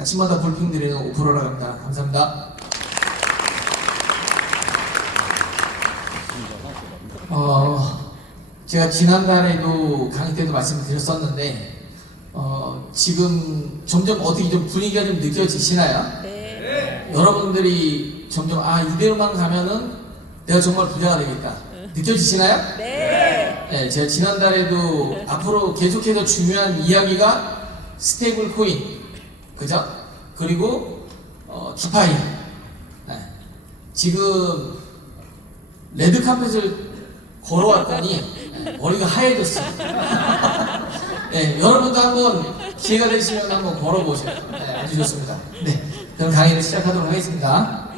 아침마다 불핑 드리는 오프로라고 합니다. 감사합니다. 제가 지난달에도 강의 때도 말씀을 드렸었는데 지금 점점 어떻게 좀 분위기가 좀 느껴지시나요? 네. 여러분들이 점점 이대로만 가면은 내가 정말 부자가 되겠다. 느껴지시나요? 네. 네, 제가 지난달에도 앞으로 계속해서 중요한 이야기가 스테이블 코인, 그죠? 그리고 디파이. 네. 지금 레드카펫을 걸어왔더니 머리가 하얘졌어요. 네, 여러분도 한번 기회가 되시면 한번 걸어보세요. 네, 아주 좋습니다. 네, 그럼 강의를 시작하도록 하겠습니다.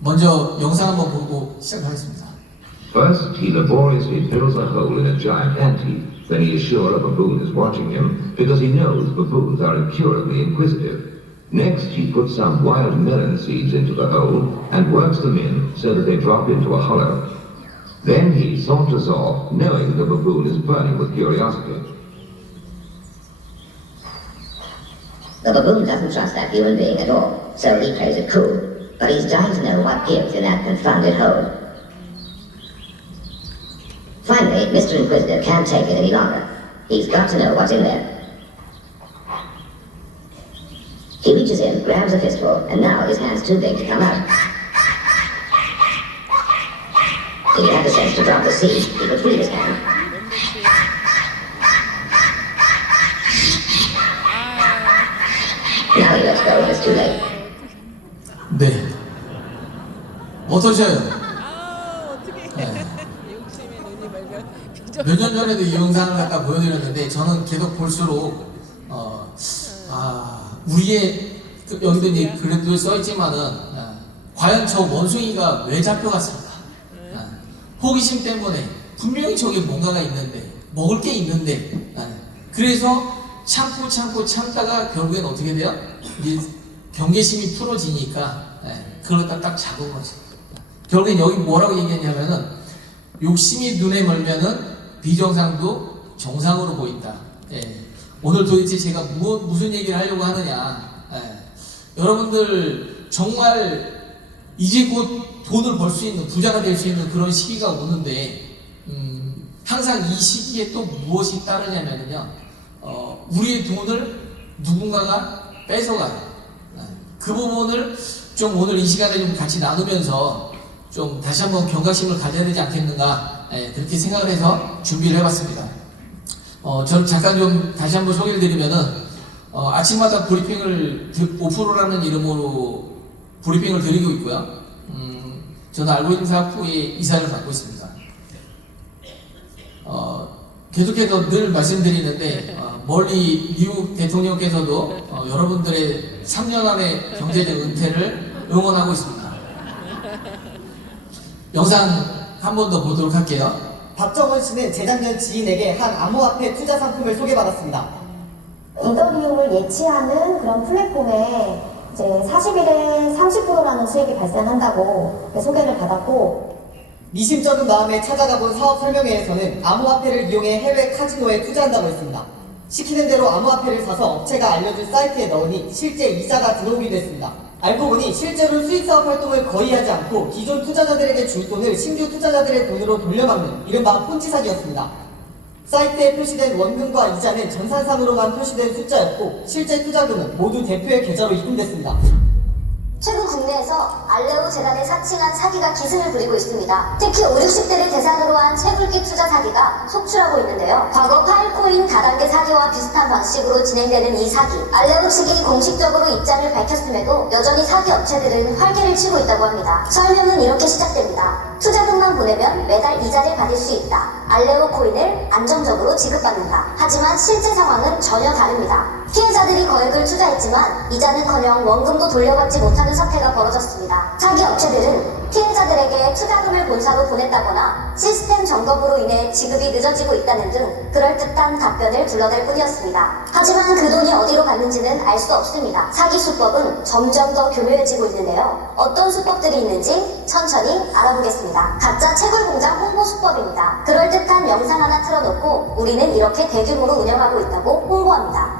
먼저 영상 한번 보고 시작하겠습니다. First, he laboriously fills a hole in a giant ant-heap. Then he is sure a baboon is watching him because he knows baboons are incurably inquisitive. Next, he puts some wild melon seeds into the hole and works them in so that they drop into a hollow. Then he saunters off, knowing the baboon is burning with curiosity. The baboon doesn't trust that human being at all, so he plays it cool. But he's dying to know what gives in that confounded hole. Finally, Mr. Inquisitive can't take it any longer. He's got to know what's in there. He reaches in, grabs a fistful, and now his hand's too big to come out. If he had the sense to drop the seed, he could free his hand. Now he lets go and it's too late. 네. 어떠셔요? 어떻게 네. 욕심에 눈이 말면 몇 년 전에도 이 영상을 갖다 보여드렸는데 저는 계속 볼수록 우리의 여기도 이제 글도 써있지만은 과연 저 원숭이가 왜 잡혀갔을까? 호기심 때문에 분명히 저게 뭔가가 있는데 먹을 게 있는데 그래서 참다가 결국엔 어떻게 돼요? 이제 경계심이 풀어지니까 그걸 딱 잡은 거죠. 결국엔 여기 뭐라고 얘기했냐면은 욕심이 눈에 멀면은 비정상도 정상으로 보인다. 오늘 도대체 제가 무슨 얘기를 하려고 하느냐. 여러분들 정말 이제 곧 돈을 벌 수 있는 부자가 될 수 있는 그런 시기가 오는데 항상 이 시기에 또 무엇이 따르냐면요. 우리의 돈을 누군가가 뺏어가요. 그 부분을 좀 오늘 이 시간에 좀 같이 나누면서 좀 다시 한번 경각심을 가져야 되지 않겠는가 그렇게 생각을 해서 준비를 해봤습니다. 저는 잠깐 좀 다시 한번 소개를 드리면은 아침마다 브리핑을 오프로라는 이름으로 브리핑을 드리고 있고요. 저는 알고리즘 사업부의 이사를 맡고 있습니다. 계속해서 늘 말씀드리는데 멀리 미국 대통령께서도 여러분들의 3년 안의 경제적 은퇴를 응원하고 있습니다. 영상 한 번 더 보도록 할게요. 박정원 씨는 재작년 지인에게 한 암호화폐 투자 상품을 소개받았습니다. 이더리움을 예치하는 그런 플랫폼에 이제 40일에 30%라는 수익이 발생한다고 소개를 받았고, 미심쩍은 마음에 찾아가본 사업 설명회에서는 암호화폐를 이용해 해외 카지노에 투자한다고 했습니다. 시키는 대로 암호화폐를 사서 업체가 알려준 사이트에 넣으니 실제 이자가 들어오기도 했습니다. 알고 보니 실제로 수익사업 활동을 거의 하지 않고 기존 투자자들에게 줄 돈을 신규 투자자들의 돈으로 돌려막는 이른바 폰치 사기였습니다. 사이트에 표시된 원금과 이자는 전산상으로만 표시된 숫자였고 실제 투자금은 모두 대표의 계좌로 입금됐습니다. 최근 국내에서 알레오 재단의 사칭한 사기가 기승을 부리고 있습니다. 특히 5, 60대를 대상으로 한 채굴기 투자 사기가 속출하고 있는데요. 과거 파일코인 다단계 사기와 비슷한 방식으로 진행되는 이 사기, 알레오 측이 공식적으로 입장을 밝혔음에도 여전히 사기 업체들은 활개를 치고 있다고 합니다. 설명은 이렇게 시작됩니다. 투자금만 보내면 매달 이자를 받을 수 있다. 알레오 코인을 안정적으로 지급받는다. 하지만 실제 상황은 전혀 다릅니다. 피해자들이 거액을 투자했지만 이자는커녕 원금도 돌려받지 못하는 사태가 벌어졌습니다. 사기 업체들은 피해자들에게 투자금을 본사로 보냈다거나 시스템 점검으로 인해 지급이 늦어지고 있다는 등 그럴듯한 답변을 둘러댈 뿐이었습니다. 하지만 그 돈이 어디로 갔는지는 알 수 없습니다. 사기 수법은 점점 더 교묘해지고 있는데요. 어떤 수법들이 있는지 천천히 알아보겠습니다. 가짜 채굴 공장 홍보 수법입니다. 그럴듯한 영상 하나 틀어놓고 우리는 이렇게 대규모로 운영하고 있다고 홍보합니다.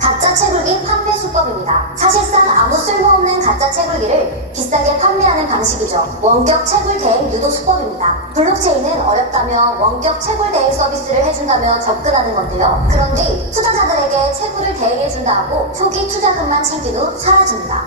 수법입니다. 사실상 아무 쓸모없는 가짜 채굴기를 비싸게 판매하는 방식이죠. 원격 채굴 대행 유도 수법입니다. 블록체인은 어렵다며 원격 채굴 대행 서비스를 해준다며 접근하는 건데요. 그런 뒤 투자자들에게 채굴을 대행해준다 하고 초기 투자금만 챙긴 후 사라집니다.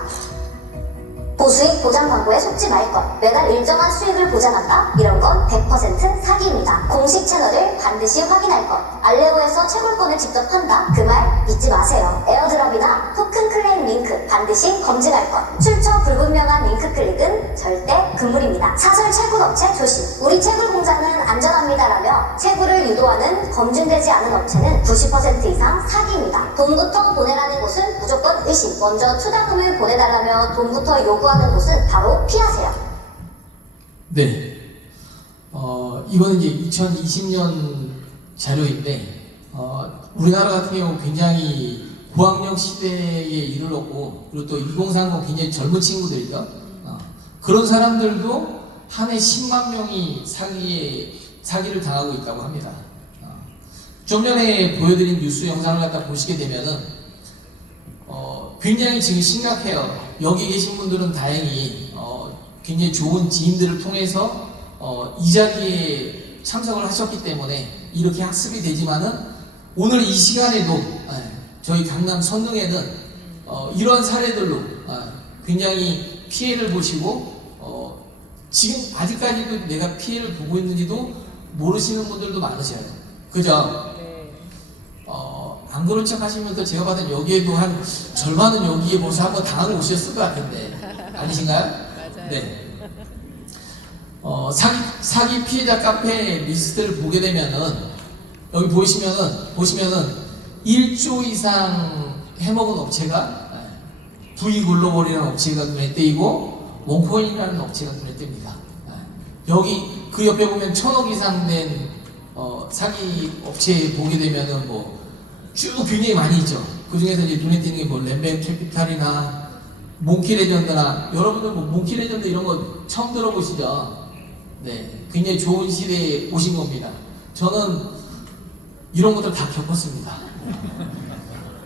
고수익 보장 광고에 속지 말 것. 매달 일정한 수익을 보장한다? 이런 건 100% 사기입니다. 공식 채널을 반드시 확인할 것. 알레오에서 채굴권을 직접 판다? 그 말 믿지 마세요. 에어드랍이나 토큰 클레임 링크 반드시 검증할 것. 출처 불분명한 링크 클릭은 절대 금물입니다. 사설 채굴 업체 조심. 우리 채굴 공장은 안전합니다라며 채굴을 유도하는 검증되지 않은 업체는 90% 이상 사기입니다. 돈부터 보내라는 곳은 무조건 의심. 먼저 투자금을 보내달라며 돈부터 요구하는 곳은 바로 피하세요. 네. 이거는 이제 2020년 자료인데, 우리나라 같은 경우 굉장히 고학력 시대에 이르렀고, 그리고 또 2030 굉장히 젊은 친구들이죠. 그런 사람들도 한 해 10만 명이 사기를 당하고 있다고 합니다. 좀 전에 보여드린 뉴스 영상을 갖다 보시게 되면은, 굉장히 지금 심각해요. 여기 계신 분들은 다행히 굉장히 좋은 지인들을 통해서 이 자리에 참석을 하셨기 때문에 이렇게 학습이 되지만은 오늘 이 시간에도 저희 강남 선릉에는 이런 사례들로 굉장히 피해를 보시고 지금 아직까지도 내가 피해를 보고 있는지도 모르시는 분들도 많으셔요. 그죠? 안 그런 척 하시면서 제가 봤을 때 여기에도 한 절반은 여기에 벌써 한번 당하고 오셨을 것 같은데 아니신가요? 맞아요. 네. 사기 피해자 카페 리스트를 보게 되면은 여기 보시면은 1조 이상 해먹은 업체가 V글로벌이라는 업체가 눈에 띄고 원코인이라는 업체가 눈에 띕니다. 여기 그 옆에 보면 1000억 이상 된 사기 업체 보게 되면은 쭉 굉장히 많이 있죠. 그 중에서 이제 눈에 띄는 게 램뱅 캐피탈이나 몽키 레전드나 여러분들 몽키 레전드 이런 거 처음 들어보시죠? 네, 굉장히 좋은 시대에 오신 겁니다. 저는 이런 것들 다 겪었습니다.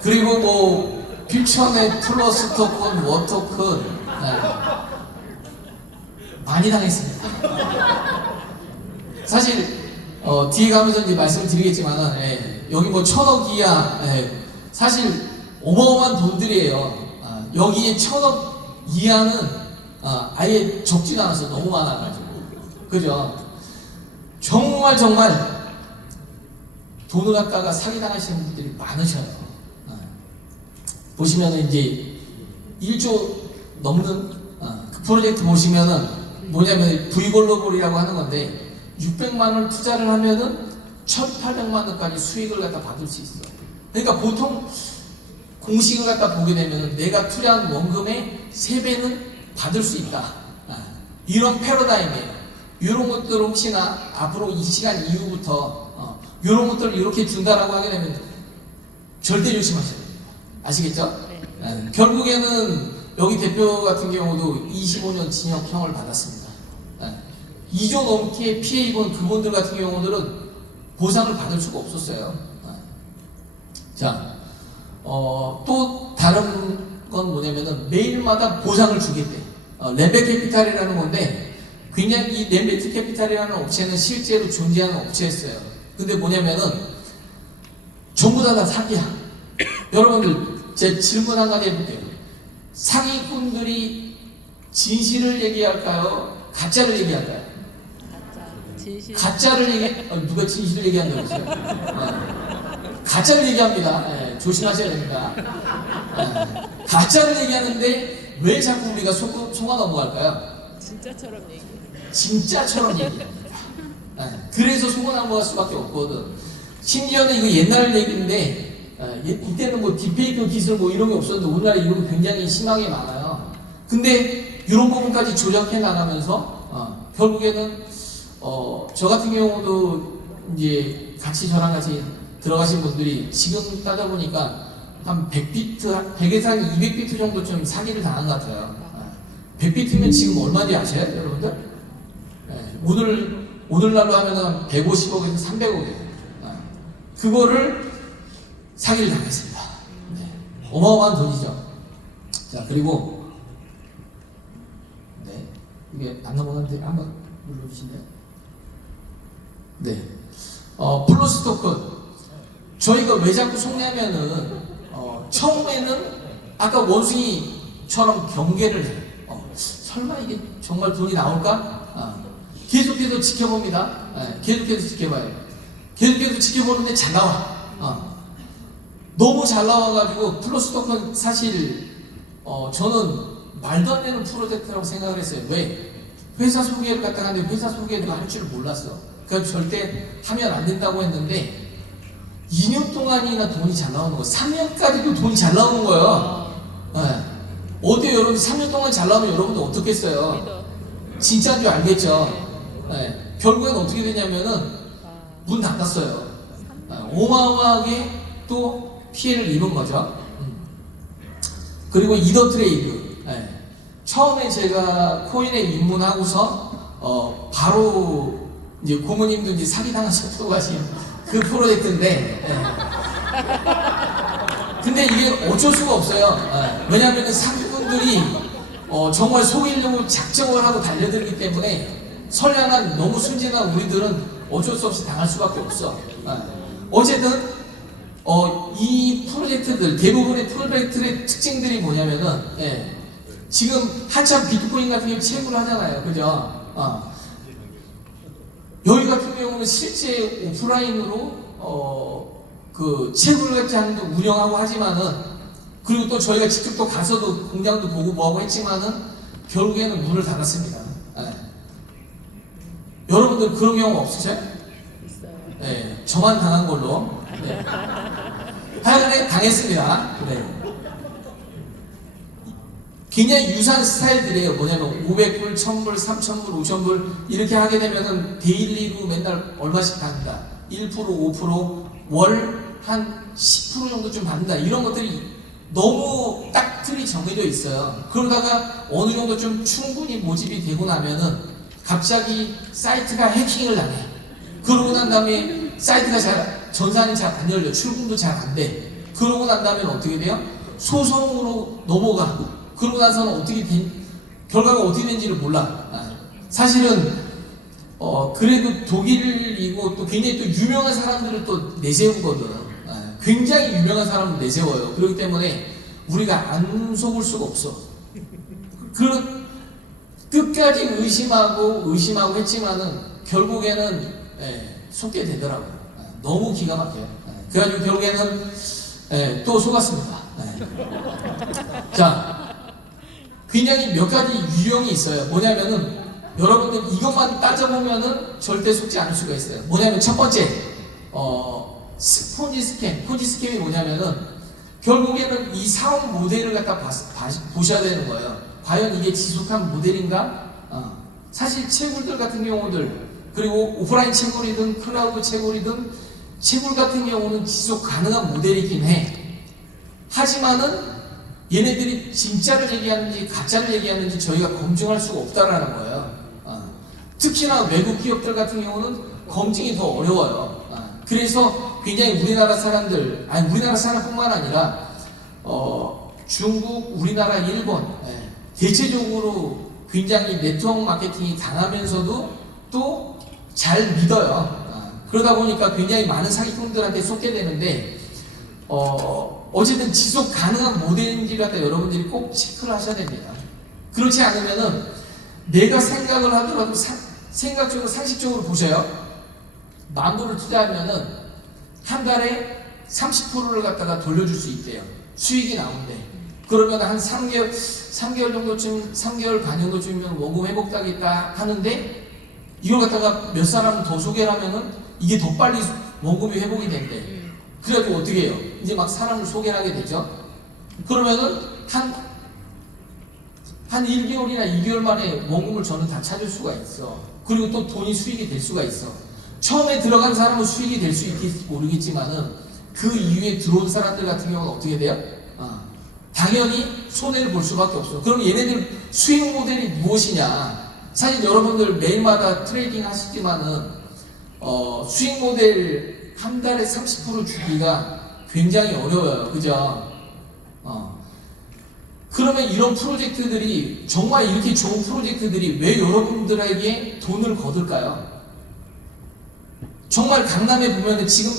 그리고 퓨처넷, 플러스 토큰, 워토큰 많이 당했습니다. 사실 뒤에 가면서 이제 말씀을 드리겠지만은 여기 1000억 이하 사실 어마어마한 돈들이에요. 여기에 1000억 이하는 아예 적지도 않아서 너무 많아가지고 그죠? 정말 돈을 갖다가 사기당하시는 분들이 많으셔요. 보시면은 이제 1조 넘는 그 프로젝트 보시면은 뭐냐면 V글로벌이라고 하는 건데 600만 원을 투자를 하면은 1,800만 원까지 수익을 갖다 받을 수 있어요. 그러니까 보통 공식을 갖다 보게 되면은 내가 투자한 원금의 3배는 받을 수 있다. 이런 패러다임이에요. 이런 것들 혹시나 앞으로 이 시간 이후부터 이런 것들을 이렇게 준다라고 하게 되면 절대 조심하셔야 됩니다. 아시겠죠? 네. 결국에는 여기 대표 같은 경우도 25년 징역형을 받았습니다. 2조 넘게 피해 입은 그분들 같은 경우들은 보상을 받을 수가 없었어요. 자, 또 다른 건 뭐냐면은 매일마다 보상을 주겠대. 램베 캐피탈이라는 건데 굉장히 이 램베 캐피탈이라는 업체는 실제로 존재하는 업체였어요. 근데 뭐냐면은 전부 다 사기야. 여러분들 제 질문 한 가지 해볼게요. 사기꾼들이 진실을 얘기할까요? 가짜를 얘기할까요? 진실. 가짜를 누가 진실을 얘기한다고 했어요? 가짜를 얘기합니다. 조심하셔야 됩니다. 가짜를 얘기하는데 왜 자꾸 우리가 속아 넘어갈까요? 진짜처럼 얘기해. 진짜처럼 얘기합니다. 그래서 속아 넘어갈 수밖에 없거든. 심지어는 이거 옛날 얘기인데 이때는 딥페이크 기술 이런 게 없었는데 우리나라에 이런 게 굉장히 심하게 많아요. 근데 이런 부분까지 조작해 나가면서 결국에는 저 같은 경우도 이제 저랑 같이 들어가신 분들이 지금 따져보니까 한 100비트, 100에서 한 200비트 정도 좀 사기를 당한 것 같아요. 100비트면 지금 얼마인지 아세요, 여러분들? 오늘날로 하면 150억에서 300억이에요. 그거를 사기를 당했습니다. 어마어마한 돈이죠. 자, 그리고 네, 이게 안 넘어가는데 한번 눌러주시네요. 네, 플러스 토큰 저희가 왜 자꾸 속냐면은 처음에는 아까 원숭이처럼 경계를 해요. 설마 이게 정말 돈이 나올까? 계속해서 지켜봅니다. 계속해서 지켜봐요. 계속해서 지켜보는데 잘 나와. 너무 잘 나와가지고 플러스 토큰 사실 저는 말도 안 되는 프로젝트라고 생각을 했어요. 왜? 회사 소개를 갖다가 하는데 회사 소개도 할 줄 몰랐어. 그래서 절대 하면 안 된다고 했는데 2년 동안이나 돈이 잘 나오는 거, 3년까지도 돈이 잘 나오는 거예요. 어때요 여러분? 3년 동안 잘 나오면 여러분들 어떻겠어요? 진짜인 줄 알겠죠? 결국엔 어떻게 되냐면은 문 닫았어요. 어마어마하게 또 피해를 입은 거죠. 그리고 이더 트레이드. 처음에 제가 코인에 입문하고서 바로 이제 고모님도 이제 사기당하셨다고 하신 그 프로젝트인데, 근데 이게 어쩔 수가 없어요. 왜냐하면 사기꾼들이 정말 속이려고 작정을 하고 달려들기 때문에 선량한 너무 순진한 우리들은 어쩔 수 없이 당할 수밖에 없어. 어쨌든 이 프로젝트들 대부분의 프로젝트의 특징들이 뭐냐면은 지금 한참 비트코인 같은 경우 채굴을 하잖아요, 그죠? 여기 같은 경우는 실제 오프라인으로 그 채굴 같은 도 운영하고 하지만은 그리고 또 저희가 직접 또 가서도 공장도 보고 뭐하고 했지만은 결국에는 문을 닫았습니다. 여러분들 그런 경우 없으세요? 있어요. 저만 당한 걸로. 하여간에 당했습니다. 굉장히 유사한 스타일들이에요. 뭐냐면 500불, 1000불, 3000불, 5000불 이렇게 하게 되면은 데일리로 맨날 얼마씩 받는다. 1%, 5%, 월 한 10% 정도 좀 받는다. 이런 것들이 너무 딱 틀이 정해져 있어요. 그러다가 어느 정도 좀 충분히 모집이 되고 나면은 갑자기 사이트가 해킹을 당해. 그러고 난 다음에 사이트가 전산이 잘 안 열려. 출금도 잘 안 돼. 그러고 난 다음에 어떻게 돼요? 소송으로 넘어가. 그러고 나서는 결과가 어떻게 된지를 몰라. 사실은 그래도 독일이고 또 굉장히 또 유명한 사람들을 또 내세우거든. 굉장히 유명한 사람을 내세워요. 그렇기 때문에 우리가 안 속을 수가 없어. 끝까지 의심하고 했지만은 결국에는 속게 되더라고요. 너무 기가 막혀요. 그래가지고 결국에는 또 속았습니다. 자, 굉장히 몇 가지 유형이 있어요. 뭐냐면은 여러분들 이것만 따져보면은 절대 속지 않을 수가 있어요. 뭐냐면 첫 번째, 폰지 스캠이 뭐냐면은 결국에는 이 사업 모델을 갖다 보셔야 되는 거예요. 과연 이게 지속한 모델인가? 사실 채굴들 같은 경우들, 그리고 오프라인 채굴이든 클라우드 채굴이든 채굴 같은 경우는 지속 가능한 모델이긴 해. 하지만은 얘네들이 진짜를 얘기하는지 가짜를 얘기하는지 저희가 검증할 수가 없다라는 거예요. 특히나 외국 기업들 같은 경우는 검증이 더 어려워요. 그래서 굉장히 우리나라 사람들, 아니 우리나라 사람뿐만 아니라 중국, 우리나라, 일본 대체적으로 굉장히 네트워크 마케팅이 강하면서도 또 잘 믿어요. 그러다 보니까 굉장히 많은 사기꾼들한테 속게 되는데 어쨌든 지속 가능한 모델인지를 갖다 여러분들이 꼭 체크를 하셔야 됩니다. 그렇지 않으면은 내가 생각을 하더라도 생각적으로 상식적으로 보셔요. 10,000불을 투자하면은 한 달에 30%를 갖다가 돌려줄 수 있대요. 수익이 나온대. 그러면 한 3개월 정도쯤, 3개월 반 정도쯤이면 원금 회복되겠다 하는데 이걸 갖다가 몇 사람을 더 소개를 하면은 이게 더 빨리 원금이 회복이 된대. 그래가지고 어떻게 해요? 이제 막 사람을 소개를 하게 되죠. 그러면은 한 1개월이나 2개월 만에 원금을 저는 다 찾을 수가 있어. 그리고 또 돈이 수익이 될 수가 있어. 처음에 들어간 사람은 수익이 될 수 있을지 모르겠지만은 그 이후에 들어온 사람들 같은 경우는 어떻게 돼요? 당연히 손해를 볼 수밖에 없어. 그럼 얘네들 수익 모델이 무엇이냐? 사실 여러분들 매일마다 트레이딩 하시지만은 수익 모델 한 달에 30% 주기가 굉장히 어려워요. 그죠? 그러면 이런 프로젝트들이 정말 이렇게 좋은 프로젝트들이 왜 여러분들에게 돈을 거둘까요? 정말 강남에 보면은 지금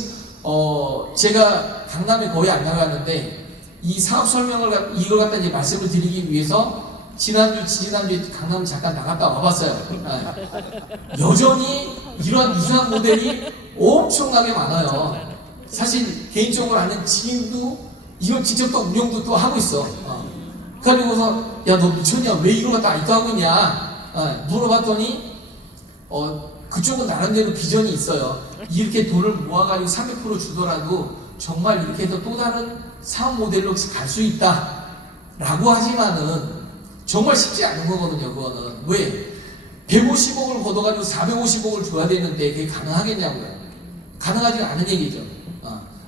제가 강남에 거의 안 나가는데 이 사업 설명을 이걸 갖다 이제 말씀을 드리기 위해서 지난주에 강남 잠깐 나갔다 와봤어요. 네. 여전히 이런 이상한 모델이 엄청나게 많아요. 사실 개인적으로 아는 지인도 이걸 직접 또 운영도 또 하고 있어. 그래가지고서 야 너 미쳤냐 왜 이걸 갖다 아직도 하고 있냐 물어봤더니 그쪽은 나름대로 비전이 있어요. 이렇게 돈을 모아가지고 300% 주더라도 정말 이렇게 해서 또 다른 사업 모델로 갈 수 있다 라고 하지만은 정말 쉽지 않은 거거든요. 그거는 왜 150억을 걷어가지고 450억을 줘야 되는데 그게 가능하겠냐고요. 가능하지 않은 얘기죠.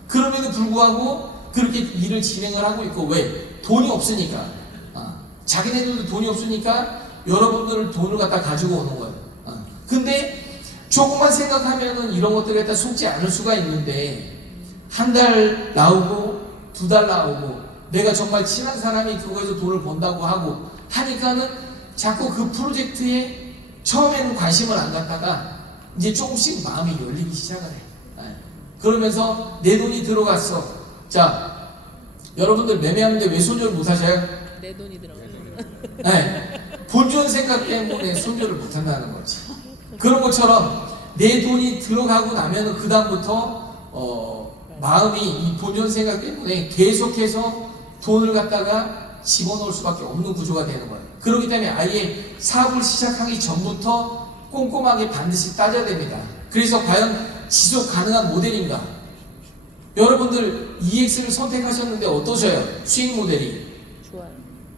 그럼에도 불구하고 그렇게 일을 진행을 하고 있고 왜? 돈이 없으니까. 자기네들도 돈이 없으니까 여러분들 돈을 갖다 가지고 오는 거예요. 근데 조금만 생각하면은 이런 것들에 갖다 속지 않을 수가 있는데 한 달 나오고 2달 나오고 내가 정말 친한 사람이 그거에서 돈을 번다고 하고 하니까는 자꾸 그 프로젝트에 처음에는 관심을 안 갖다가 이제 조금씩 마음이 열리기 시작을 해. 그러면서 내 돈이 들어갔어. 자, 여러분들 매매하는데 왜 손절을 못 하셔요? 내 돈이 들어가죠. 네. 본전 생각 때문에 손절을 못 한다는 거지. 그런 것처럼 내 돈이 들어가고 나면은 그 다음부터 마음이 이 본전 생각 때문에 계속해서 돈을 갖다가 집어넣을 수밖에 없는 구조가 되는 거예요. 그렇기 때문에 아예 사업을 시작하기 전부터 꼼꼼하게 반드시 따져야 됩니다. 그래서 과연 지속 가능한 모델인가? 여러분들 EX를 선택하셨는데 어떠셔요? 수익 모델이 좋아요.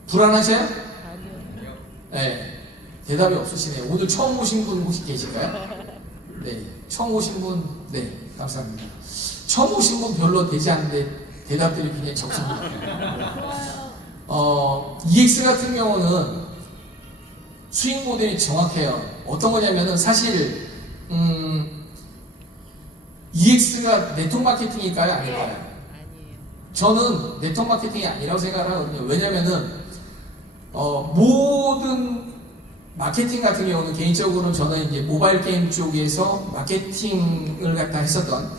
불안하셔요? 아니요. 네, 대답이 없으시네요. 오늘 처음 오신 분 혹시 계실까요? 네, 처음 오신 분, 네, 감사합니다. 처음 오신 분 별로 되지 않는데 대답들이 굉장히 적습니다. EX 같은 경우는 수익 모델이 정확해요. 어떤 거냐면은 사실 EX가 네트워크 마케팅일까요? 아닐까요? 아니에요. 저는 네트워크 마케팅이 아니라고 생각을 하거든요. 왜냐면은 모든 마케팅 같은 경우는 개인적으로는 저는 이제 모바일 게임 쪽에서 마케팅을 갖다 했었던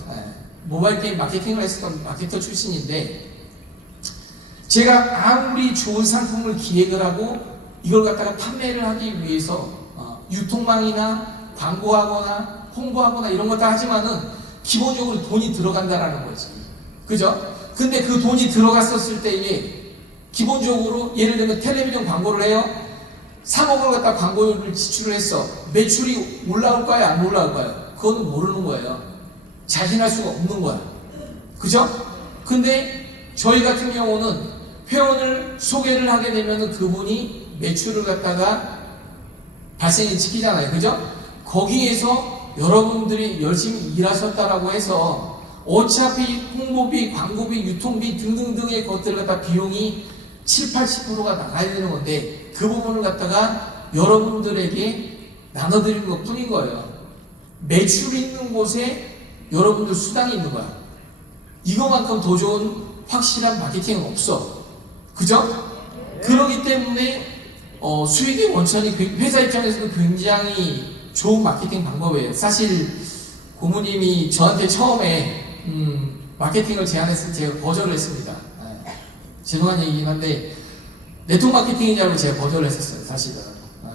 모바일 게임 마케팅을 했었던 마케터 출신인데 제가 아무리 좋은 상품을 기획을 하고 이걸 갖다가 판매를 하기 위해서 유통망이나 광고하거나 홍보하거나 이런 거 다 하지만은 기본적으로 돈이 들어간다라는 거지. 그죠? 근데 그 돈이 들어갔었을 때에 기본적으로 예를 들면 텔레비전 광고를 해요. 3억을 갖다 광고를 지출을 했어. 매출이 올라올까요? 안 올라올까요? 그거는 모르는 거예요. 자신할 수가 없는 거야. 그죠? 근데 저희 같은 경우는 회원을 소개를 하게 되면은 그분이 매출을 갖다가 발생을 시키잖아요. 그죠? 거기에서 여러분들이 열심히 일하셨다라고 해서 어차피 홍보비, 광고비, 유통비 등등등의 것들을 갖다 비용이 7, 80%가 나가야 되는 건데 그 부분을 갖다가 여러분들에게 나눠드리는 것 뿐인 거예요. 매출이 있는 곳에 여러분들 수당이 있는 거야. 이거만큼 더 좋은 확실한 마케팅은 없어. 그죠? 그렇기 때문에 수익의 원천이 회사 입장에서도 굉장히 좋은 마케팅 방법이에요. 사실 고모님이 저한테 처음에 마케팅을 제안했을 때 제가 거절을 했습니다. 죄송한 얘기긴 한데 네트워크 마케팅이냐고 제가 거절을 했었어요. 사실은.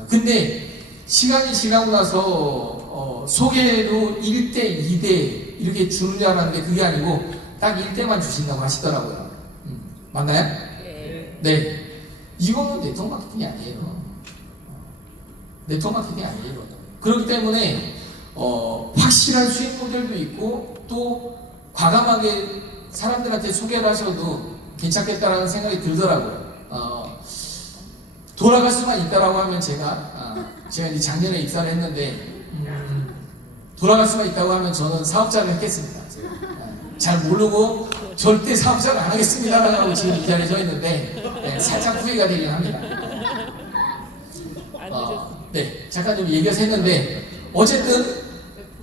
근데 시간이 지나고 나서 소개로 1대, 2대 이렇게 주는 줄 알았는데 그게 아니고 딱 1대만 주신다고 하시더라고요. 맞나요? 네. 네. 이거는 네트워크 마케팅이 아니에요. 네트워크 마케팅이 아니에요. 그렇기 때문에 확실한 수익 모델도 있고 또 과감하게 사람들한테 소개를 하셔도 괜찮겠다라는 생각이 들더라고요. 돌아갈 수만 있다라고 하면 제가 이제 작년에 입사를 했는데 돌아갈 수만 있다고 하면 저는 사업자를 했겠습니다. 잘 모르고 절대 사업자를 안 하겠습니다라고 하고 지금 이 자리에 서 있는데 살짝 후회가 되긴 합니다. 네, 잠깐 좀 얘기해서 했는데 어쨌든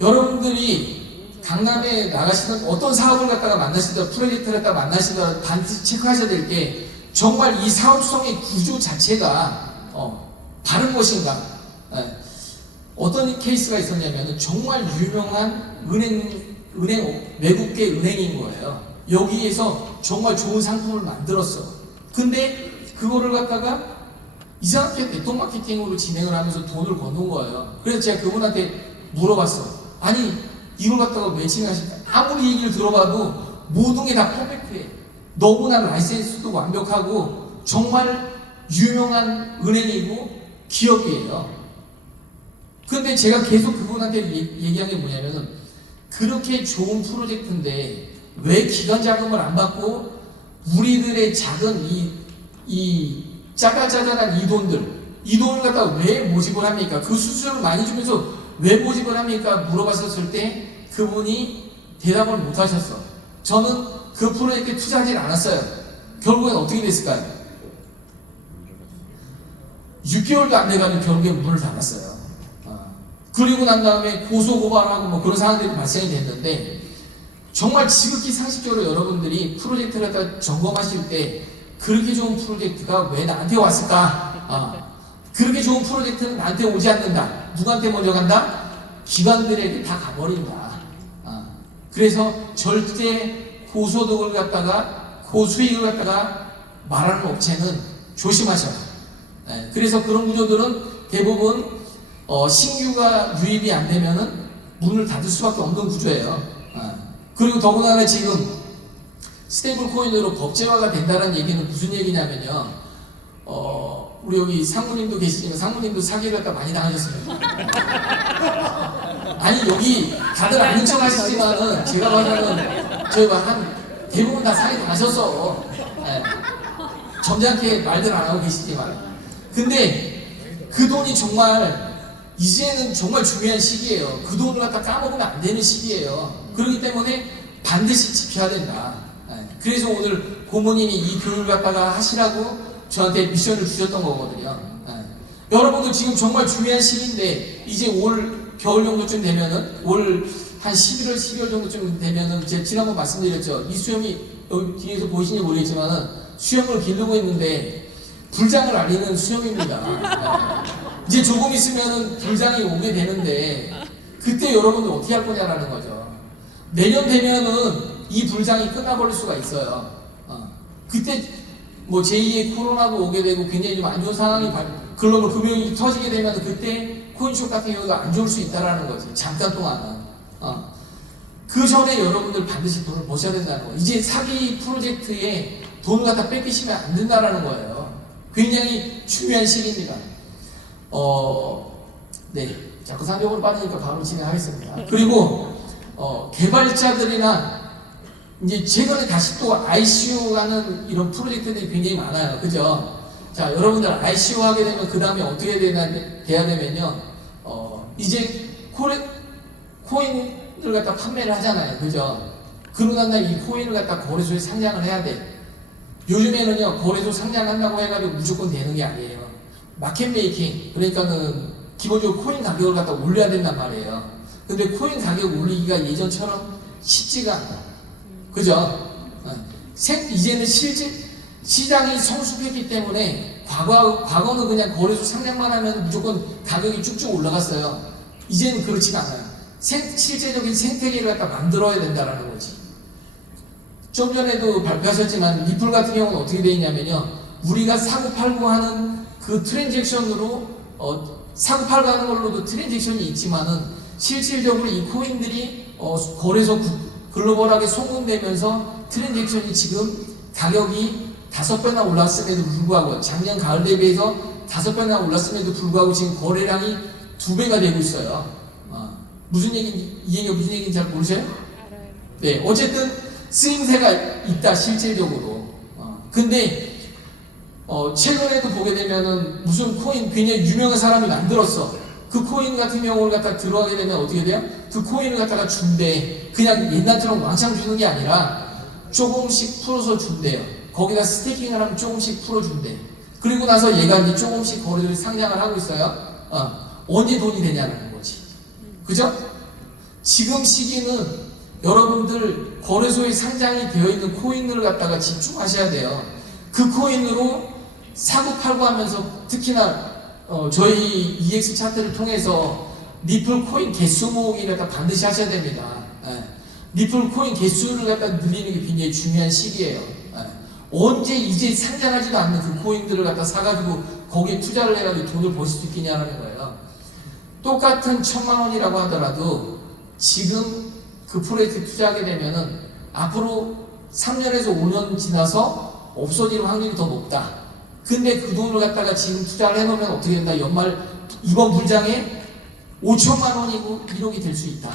여러분들이 강남에 나가시는 어떤 사업을 갖다가 만나시더라도 프로젝트를 갖다가 만나시더라도 반드시 체크하셔야 될 게 정말 이 사업성의 구조 자체가 바른 것인가? 어떤 케이스가 있었냐면 정말 유명한 외국계 은행인 거예요. 여기에서 정말 좋은 상품을 만들었어. 근데 그거를 갖다가 이상하게 네트워크 마케팅으로 진행을 하면서 돈을 거둔 거예요. 그래서 제가 그분한테 물어봤어. 아니 이걸 갖다가 왜 진행하실까? 아무리 얘기를 들어봐도 모든 게 다 퍼펙트해. 너무나 라이센스도 완벽하고 정말 유명한 은행이고 기업이에요. 근데 제가 계속 그분한테 얘기한 게 뭐냐면은 그렇게 좋은 프로젝트인데 왜 기관 자금을 안 받고 우리들의 작은 이 짜잘짜잘한 이 돈을 갖다가 왜 모집을 합니까? 그 수수료를 많이 주면서 왜 모집을 합니까? 물어봤었을 때 그분이 대답을 못 하셨어. 저는 그 프로젝트에 투자하지 않았어요. 결국엔 어떻게 됐을까요? 6개월도 안 돼가지고 결국엔 문을 닫았어요. 그리고 난 다음에 고소고발하고 뭐 그런 상황들이 발생이 됐는데 정말 지극히 상식적으로 여러분들이 프로젝트를 갖다 점검하실 때 그렇게 좋은 프로젝트가 왜 나한테 왔을까? 그렇게 좋은 프로젝트는 나한테 오지 않는다. 누구한테 먼저 간다? 기관들에게 다 가버린다. 그래서 절대 고소득을 갖다가 고수익을 갖다가 말하는 업체는 조심하셔라. 그래서 그런 구조들은 대부분 신규가 유입이 안 되면은 문을 닫을 수밖에 없는 구조예요. 그리고 더군다나 지금 스테이블 코인으로 법제화가 된다는 얘기는 무슨 얘기냐면요. 우리 여기 상무님도 계시지만 상무님도 사기를 갖다 많이 당하셨습니다. 아니 여기 다들 아는 척 하시지만은 제가 봐서는 저희가 한 대부분 다 사기 당하셨어. 점잖게 말들 안 하고 계시지만 근데 그 돈이 정말 이제는 정말 중요한 시기예요. 그 돈을 갖다 까먹으면 안 되는 시기예요. 그렇기 때문에 반드시 지켜야 된다. 그래서 오늘 고모님이 이 교육을 갖다가 하시라고 저한테 미션을 주셨던 거거든요. 여러분들 지금 정말 중요한 시기인데 이제 올 겨울 정도쯤 되면은 올 한 11월, 12월 정도쯤 되면은 제가 지난번 말씀드렸죠. 이 수염이 여기 뒤에서 보이시는지 모르겠지만은 수염을 기르고 있는데 불장을 알리는 수염입니다. 이제 조금 있으면은 불장이 오게 되는데 그때 여러분들 어떻게 할 거냐라는 거죠. 내년 되면은 이 불장이 끝나버릴 수가 있어요. 그때 뭐 제2의 코로나도 오게 되고 굉장히 좀 안 좋은 상황이 글로벌 금융이 터지게 되면 그때 코인숍 같은 경우가 안 좋을 수 있다라는 거지. 잠깐 동안은. 그 전에 여러분들 반드시 돈을 버셔야 된다는 거예요. 이제 사기 프로젝트에 돈을 갖다 뺏기시면 안 된다라는 거예요. 굉장히 중요한 시기입니다. 네. 자꾸 상적으로 빠지니까 바로 진행하겠습니다. 그리고 개발자들이나 이제 최근에 다시 또 ICO라는 이런 프로젝트들이 굉장히 많아요. 그죠? 자, 여러분들 ICO 하게 되면 그 다음에 어떻게 돼야 되면요. 이제 코인을 갖다 판매를 하잖아요. 그죠? 그러고 난 다음에 이 코인을 갖다 거래소에 상장을 해야 돼. 요즘에는요, 거래소 상장한다고 해가지고 무조건 되는 게 아니에요. 마켓 메이킹, 그러니까는 기본적으로 코인 가격을 갖다 올려야 된단 말이에요. 근데 코인 가격 올리기가 예전처럼 쉽지가 않아. 그죠? 이제는 실제 시장이 성숙했기 때문에 과거는 그냥 거래소 상장만 하면 무조건 가격이 쭉쭉 올라갔어요. 이제는 그렇지가 않아요. 실제적인 생태계를 갖다 만들어야 된다라는 거지. 좀 전에도 발표하셨지만 리플 같은 경우는 어떻게 되어 있냐면요. 우리가 사고팔고 하는 그 트랜잭션으로 사고팔고 하는 걸로도 트랜잭션이 있지만은 실질적으로 이 코인들이 거래소 글로벌하게 송금되면서 트랜잭션이 지금 가격이 5배나 올랐음에도 불구하고 작년 가을 대비해서 5배나 올랐음에도 불구하고 지금 거래량이 2배가 되고 있어요. 무슨 얘기인지, 이 얘기가 무슨 얘기인지 잘 모르세요? 알아요. 네, 어쨌든 쓰임새가 있다 실질적으로. 근데 최근에도 보게 되면은 무슨 코인 굉장히 유명한 사람이 만들었어. 그 코인 같은 경우를 갖다 들어가게 되면 어떻게 돼요? 그 코인을 갖다가 준대. 그냥 옛날처럼 왕창 주는 게 아니라 조금씩 풀어서 준대요. 거기다 스테이킹을 하면 조금씩 풀어준대. 그리고 나서 얘가 이제 조금씩 거래소에 상장을 하고 있어요. 언제 돈이 되냐는 거지. 그죠? 지금 시기는 여러분들 거래소에 상장이 되어 있는 코인을 갖다가 집중하셔야 돼요. 그 코인으로 사고 팔고 하면서 특히나 저희 EX 차트를 통해서 리플 코인 개수 모으기를 갖다 반드시 하셔야 됩니다. 예. 리플 코인 개수를 갖다 늘리는 게 굉장히 중요한 시기예요. 예. 언제 이제 상장하지도 않는 그 코인들을 갖다 사가지고 거기에 투자를 해가지고 돈을 벌 수 있겠냐라는 거예요. 똑같은 1,000만 원이라고 하더라도 지금 그 프로젝트 투자하게 되면은 앞으로 3년에서 5년 지나서 없어질 확률이 더 높다. 근데 그 돈을 갖다가 지금 투자를 해놓으면 어떻게 된다? 연말 이번 불장에 5천만 원이고 1억이 될 수 있다.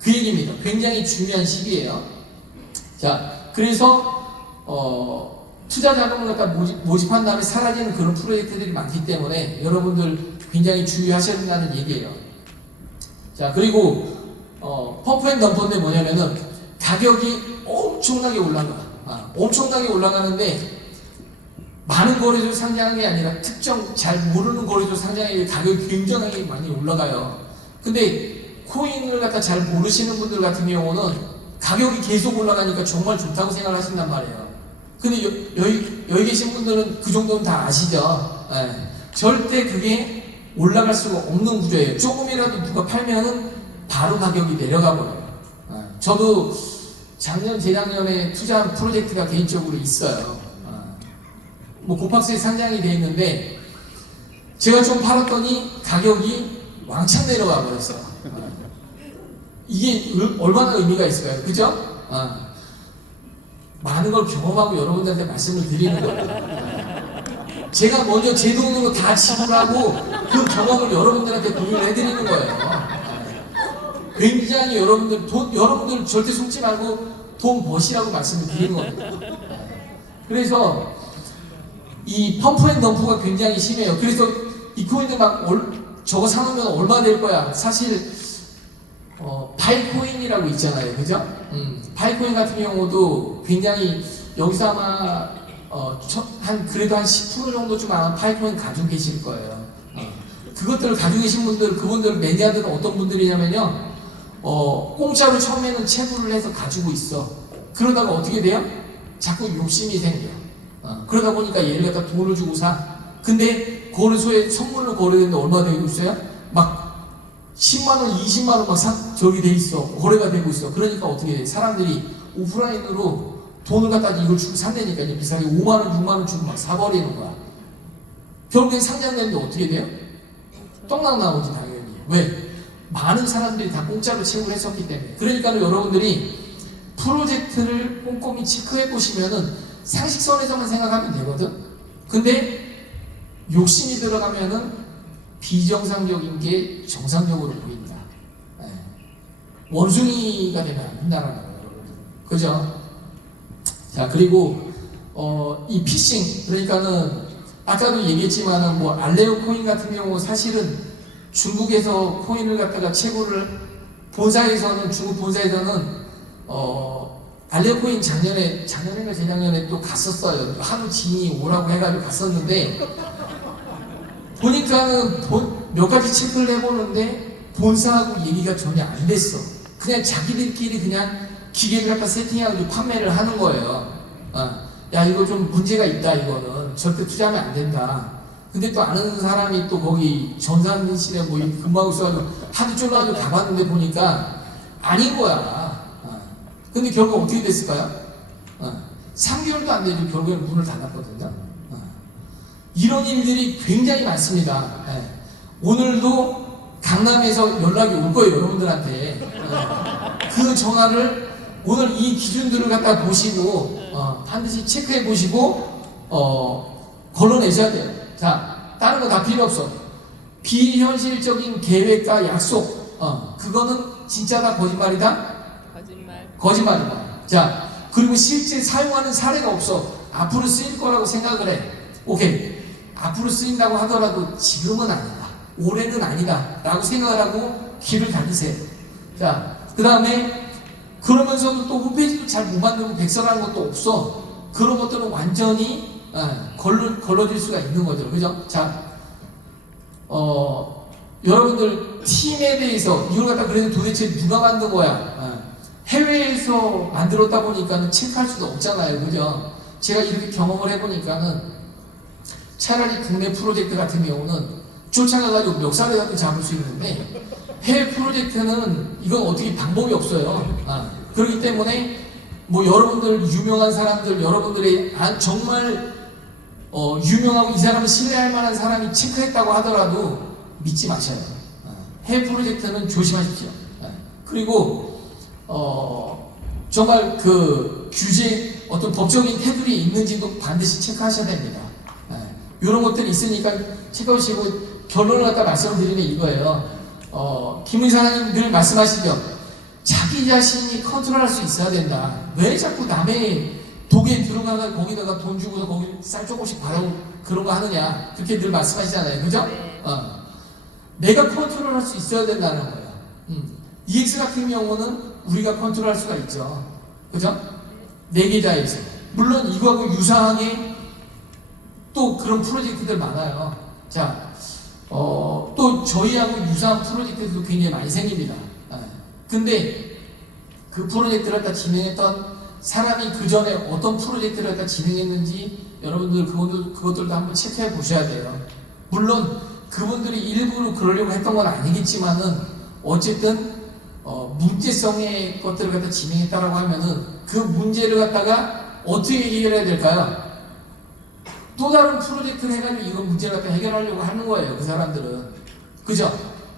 그 얘기입니다. 굉장히 중요한 시기예요. 자, 그래서 투자 자금을 갖다 모집한 다음에 사라지는 그런 프로젝트들이 많기 때문에 여러분들 굉장히 주의하셔야 된다는 얘기예요. 자, 그리고 펌프앤덤프인데 뭐냐면은 가격이 엄청나게 올라가. 엄청나게 올라가는데 많은 거래소 상장한 게 아니라 특정 잘 모르는 거래소 상장에 가격이 굉장히 많이 올라가요. 근데 코인을 갖다 잘 모르시는 분들 같은 경우는 가격이 계속 올라가니까 정말 좋다고 생각하신단 말이에요. 근데 여기 계신 분들은 그 정도는 다 아시죠? 예. 절대 그게 올라갈 수가 없는 구조예요. 조금이라도 누가 팔면은 바로 가격이 내려가 버려요. 예. 저도 작년, 재작년에 투자한 프로젝트가 개인적으로 있어요. 뭐 고팍스에 상장이 돼 있는데 제가 좀 팔았더니 가격이 왕창 내려가 버렸어요. 이게 얼마나 의미가 있을까요? 그죠? 많은 걸 경험하고 여러분들한테 말씀을 드리는 거예요. 제가 먼저 제 돈으로 다 지불하고 그 경험을 여러분들한테 공유를 해드리는 거예요. 굉장히 여러분들 절대 속지 말고 돈 버시라고 말씀을 드리는 겁니다. 그래서 이 펌프앤덤프가 굉장히 심해요. 그래서 이 코인들 막 저거 사놓으면 얼마 될 거야. 사실 바이코인이라고 있잖아요, 그죠? 바이코인 같은 경우도 굉장히 여기서 아마 그래도 한 10% 정도쯤 아마 바이코인 가지고 계실 거예요. 그것들을 가지고 계신 분들, 그분들 매니아들은 어떤 분들이냐면요, 공짜로 처음에는 채굴을 해서 가지고 있어. 그러다가 어떻게 돼요? 자꾸 욕심이 생겨. 그러다 보니까 얘를 갖다 돈을 주고 사. 근데 거래소에 선물로 거래되는데 얼마 되고 있어요? 막 10만원, 20만원 막 저기 돼 있어. 거래가 되고 있어. 그러니까 어떻게 돼? 사람들이 오프라인으로 돈을 갖다 이걸 주고 산다니까 비싸게 5만원, 6만원 주고 막 사버리는 거야. 결국엔 상장되는데 어떻게 돼요? 떡락 나오지 당연히. 왜? 많은 사람들이 다 공짜로 채굴을 했었기 때문에. 그러니까 여러분들이 프로젝트를 꼼꼼히 체크해 보시면은 상식선에서만 생각하면 되거든. 근데 욕심이 들어가면은 비정상적인 게 정상적으로 보인다. 네. 원숭이가 되면 안 된다는 거예요, 여러분들. 그죠? 자, 그리고 이 피싱, 그러니까는 아까도 얘기했지만은 뭐 알레오 코인 같은 경우 사실은 중국에서 코인을 갖다가 채굴을 본사에서는, 중국 본사에서는 알레오 코인 작년인가 재작년에 또 갔었어요. 하루 지인이 오라고 해가지고 갔었는데 보니까는 몇 가지 체크를 해보는데 본사하고 얘기가 전혀 안 됐어. 그냥 자기들끼리 그냥 기계를 갖다 세팅해가지고 판매를 하는 거예요. 야, 이거 좀 문제가 있다, 이거는 절대 투자하면 안 된다. 근데 또 아는 사람이 또 거기 전산실에 뭐 근무하고 있어가지고 하도 쫄라가지고 가봤는데 보니까 아닌 거야. 근데 결국 어떻게 됐을까요? 3개월도 안 되죠. 결국엔 문을 닫았거든요. 이런 일들이 굉장히 많습니다. 오늘도 강남에서 연락이 올 거예요, 여러분들한테. 그 전화를 오늘 이 기준들을 갖다 보시고 반드시 체크해 보시고 걸러내셔야 돼요. 자, 다른 거 다 필요 없어. 비현실적인 계획과 약속, 그거는 진짜다, 거짓말이다? 거짓말이다. 자, 그리고 실제 사용하는 사례가 없어. 앞으로 쓰일 거라고 생각을 해. 오케이. 앞으로 쓰인다고 하더라도 지금은 아니다. 올해는 아니다. 라고 생각을 하고 귀를 닫으세요. 자, 그 다음에 그러면서도 또 홈페이지도 잘 못 만들고 백설하는 것도 없어. 그런 것들은 완전히 걸러질 수가 있는 거죠. 그죠? 자, 여러분들 팀에 대해서 이걸 갖다 그래도 도대체 누가 만든 거야? 해외에서 만들었다 보니까 체크할 수도 없잖아요. 그죠? 제가 이렇게 경험을 해보니까는 차라리 국내 프로젝트 같은 경우는 쫓아가가지고 멱살이라도 잡을 수 있는데 해외 프로젝트는 이건 어떻게 방법이 없어요. 그렇기 때문에 뭐 여러분들 유명한 사람들, 여러분들의 정말 유명하고 이 사람을 신뢰할 만한 사람이 체크했다고 하더라도 믿지 마셔요. 해외 프로젝트는 조심하십시오. 그리고 정말 그 규제 어떤 법적인 테두리 있는지도 반드시 체크하셔야 됩니다. 이런 것들이 있으니까 체크하시고 결론을 갖다 말씀드리면 이거예요. 김 의사님 늘 말씀하시죠. 자기 자신이 컨트롤할 수 있어야 된다. 왜 자꾸 남의 독에 들어가서 거기다가 돈 주고서 거기 쌀 조금씩 바르고 그런 거 하느냐. 그렇게 늘 말씀하시잖아요. 그죠? 네. 내가 컨트롤할 수 있어야 된다는 거예요. EX 같은 경우는 우리가 컨트롤할 수가 있죠. 그죠? 내 계좌에서. 물론 이거하고 유사하게 또 그런 프로젝트들 많아요. 자, 또 저희하고 유사한 프로젝트들도 굉장히 많이 생깁니다. 근데 그 프로젝트를 갖다 진행했던 사람이 그 전에 어떤 프로젝트를 갖다 진행했는지 여러분들 그것들도 한번 체크해 보셔야 돼요. 물론 그분들이 일부러 그러려고 했던 건 아니겠지만은 어쨌든 문제성의 것들을 갖다 진행했다라고 하면은 그 문제를 갖다가 어떻게 해결해야 될까요? 또 다른 프로젝트를 해가지고 이거 문제를 갖다 해결하려고 하는 거예요. 그 사람들은. 그죠?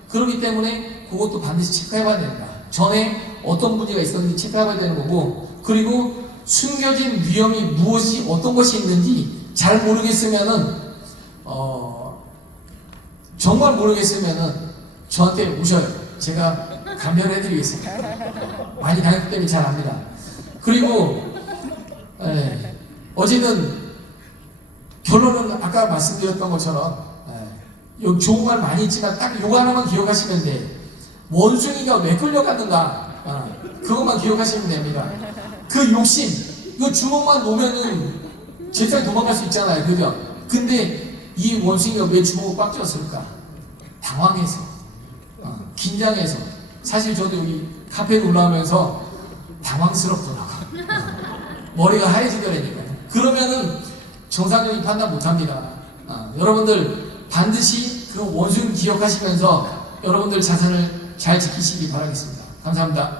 그렇기 때문에 그것도 반드시 체크해봐야 된다. 전에 어떤 문제가 있었는지 체크해봐야 되는 거고, 그리고 숨겨진 위험이 무엇이 어떤 것이 있는지 잘 모르겠으면은 정말 모르겠으면은 저한테 오셔요. 제가 감별해드리겠습니다. 많이 다녔기 때문에 잘 압니다. 그리고 어제는 결론은 아까 말씀드렸던 것처럼 여기 좋은 말 많이 있지만 딱 요거 하나만 기억하시면 돼. 원숭이가 왜 끌려갔는가, 그것만 기억하시면 됩니다. 그 욕심, 이거 주먹만 놓으면은 제자리 도망갈 수 있잖아요. 그죠? 근데 이 원숭이가 왜 주먹을 꽉 쥐었을까? 당황해서, 긴장해서. 사실 저도 여기 카페에 올라오면서 당황스럽더라고요. 머리가 하얘지더라니까요. 그러면은 정상적인 판단 못합니다. 여러분들 반드시 그 원숭이 기억하시면서 여러분들 자산을 잘 지키시기 바라겠습니다. 감사합니다.